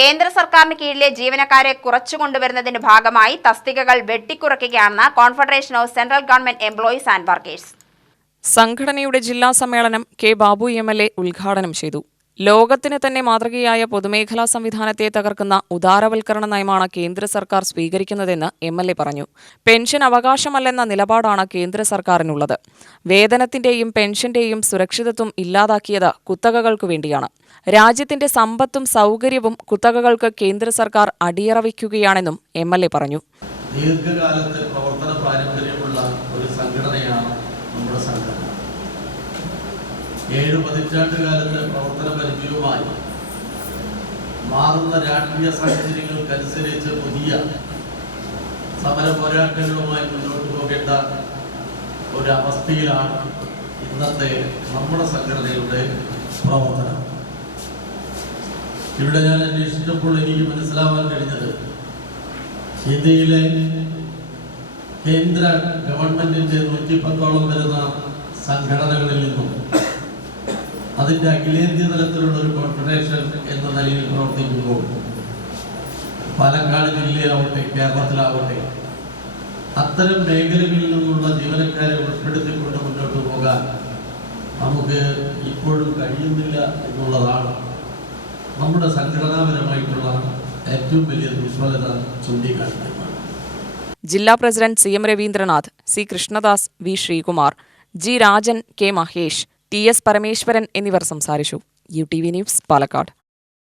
കേന്ദ്ര സർക്കാരിന് കീഴിലെ ജീവനക്കാരെ കുറച്ചുകൊണ്ടുവരുന്നതിന്റെ ഭാഗമായി തസ്തികകൾ വെട്ടിക്കുറയ്ക്കുകയാണെന്ന് confederation of central government employees and workers. സംഘടനയുടെ ജില്ലാ സമ്മേളനം കെ ബാബു എം.എൽ.എ ഉദ്ഘാടനം ചെയ്തു. ലോകത്തിന് തന്നെ മാതൃകയായ പൊതുമേഖലാ സംവിധാനത്തെ തകർക്കുന്ന ഉദാരവൽക്കരണ നയമാണ് കേന്ദ്ര സർക്കാർ സ്വീകരിക്കുന്നതെന്ന് എം.എൽ.എ പറഞ്ഞു. പെൻഷൻ അവകാശമല്ലെന്ന നിലപാടാണ് കേന്ദ്ര സർക്കാരിനുള്ളത്. വേതനത്തിന്റെയും പെൻഷന്റെയും സുരക്ഷിതത്വം ഇല്ലാതാക്കിയത് കുത്തകകൾക്കു വേണ്ടിയാണ്. രാജ്യത്തിന്റെ സമ്പത്തും സൗകര്യവും കുത്തകകൾക്ക് കേന്ദ്ര സർക്കാർ അടിയറ വയ്ക്കുകയാണെന്നും എം.എൽ.എ പറഞ്ഞു. ദീർഘകാലത്തെ പ്രവർത്തന പാരമ്പര്യമുള്ള ഒരു സംഘടനയാണ് നമ്മുടെ സംഘടന. 7 പതിറ്റാണ്ടുകാലത്തെ പ്രവർത്തന പരിചയവുമായി മാറുന്ന രാഷ്ട്രീയ സാഹചര്യങ്ങൾക്കനുസരിച്ച് പുതിയ സമര പോരാട്ടങ്ങളുമായി മുന്നോട്ട് പോകേണ്ട ഒരവസ്ഥയിലാണ് ഇന്നത്തെ നമ്മുടെ സംഘടനയുടെ പ്രവർത്തനം. ഇവിടെ ഞാൻ അന്വേഷിച്ചപ്പോൾ എനിക്ക് മനസ്സിലാവാൻ കഴിഞ്ഞത് ഇന്ത്യയിലെ കേന്ദ്ര ഗവൺമെന്റിന്റെ 110ഓളം വരുന്ന സംഘടനകളിൽ നിന്നും അതിൻ്റെ അഖിലേന്ത്യാ തലത്തിലുള്ള ഒരു കോൺഫെഡറേഷൻ എന്ന നിലയിൽ പ്രവർത്തിക്കുമ്പോൾ പാലക്കാട് ജില്ലയിലാവട്ടെ കേരളത്തിലാവട്ടെ അത്തരം മേഖലകളിൽ നിന്നുള്ള ജീവനക്കാരെ ഉൾപ്പെടുത്തിക്കൊണ്ട് മുന്നോട്ട് പോകാൻ നമുക്ക് ഇപ്പോഴും കഴിയുന്നില്ല എന്നുള്ളതാണ് നമ്മുടെ സംഘടനാപരമായിട്ടുള്ള ഏറ്റവും വലിയ ദുർബലത ചൂണ്ടിക്കാട്ടുന്നത്. ജില്ലാ president C M. Ravindranath, C. Krishnadas, V. Sreekumar, G. Rajan, K. Mahesh, T S. Parameswaran എന്നിവർ സംസാരിച്ചു. UTV news, Palakkad.